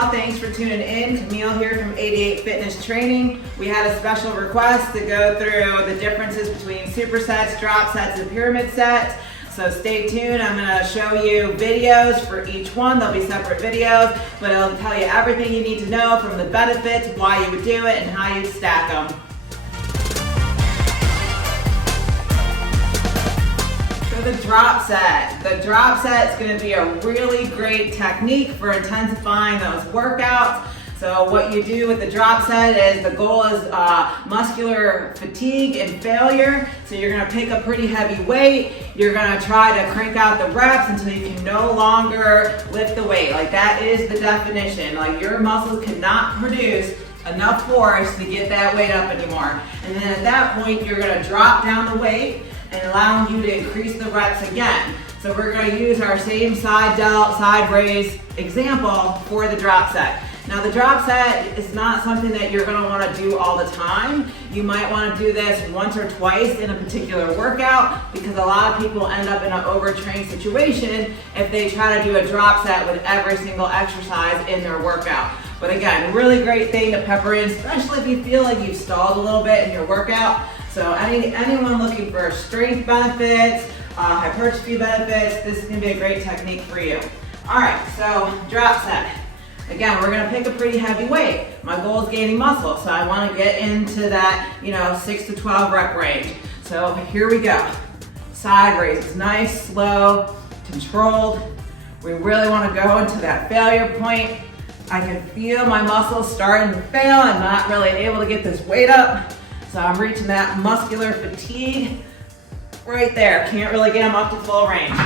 y'all. Thanks for tuning in. Camille here from 88 Fitness Training. We had a special request to go through the differences between supersets, drop sets, and pyramid sets. So stay tuned. I'm going to show you videos for each one. There'll be separate videos, but it'll tell you everything you need to know from the benefits, why you would do it, and how you'd stack them. The drop set. The drop set is going to be a really great technique for intensifying those workouts. So what you do with the drop set is the goal is muscular fatigue and failure. So you're going to pick a pretty heavy weight. You're going to try to crank out the reps until you can no longer lift the weight. Like that is the definition. Like your muscles cannot produce enough force to get that weight up anymore. And then at that point, you're going to drop down the weight and allowing you to increase the reps again. So we're going to use our same side delt, side raise example for the drop set. Now the drop set is not something that you're going to want to do all the time. You might want to do this once or twice in a particular workout because a lot of people end up in an overtrained situation if they try to do a drop set with every single exercise in their workout. But again, really great thing to pepper in, especially if you feel like you've stalled a little bit in your workout. So anyone looking for strength benefits, hypertrophy benefits, this is going to be a great technique for you. All right, so drop set. Again, we're going to pick a pretty heavy weight. My goal is gaining muscle, so I want to get into that, 6 to 12 rep range. So here we go. Side raises, nice, slow, controlled. We really want to go into that failure point. I can feel my muscles starting to fail. I'm not really able to get this weight up. So I'm reaching that muscular fatigue right there. Can't really get them up to full range.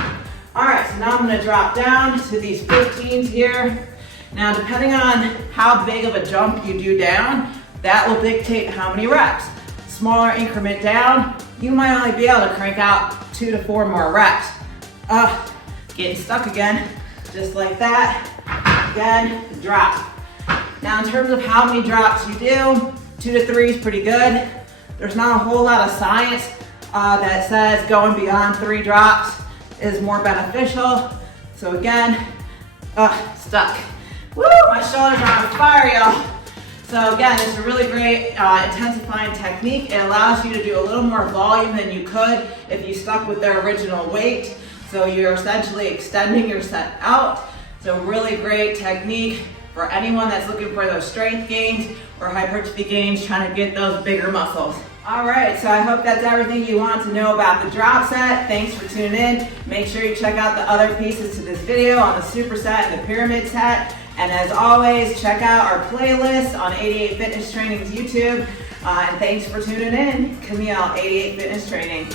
All right, so now I'm gonna drop down to these 15s here. Now, depending on how big of a jump you do down, that will dictate how many reps. Smaller increment down, you might only be able to crank out 2 to 4 more reps. Getting stuck again, just like that. Again, drop. Now, in terms of how many drops you do, 2 to 3 is pretty good. There's not a whole lot of science that says going beyond 3 drops is more beneficial. So again, stuck. Woo, my shoulders are on fire, y'all. So again, it's a really great intensifying technique. It allows you to do a little more volume than you could if you stuck with their original weight. So you're essentially extending your set out. So really great technique for anyone that's looking for those strength gains or hypertrophy gains, trying to get those bigger muscles. All right, so I hope that's everything you want to know about the drop set. Thanks for tuning in. Make sure you check out the other pieces to this video on the superset and the pyramid set. And as always, check out our playlist on 88 Fitness Training's YouTube. And thanks for tuning in. Camille, 88 Fitness Training.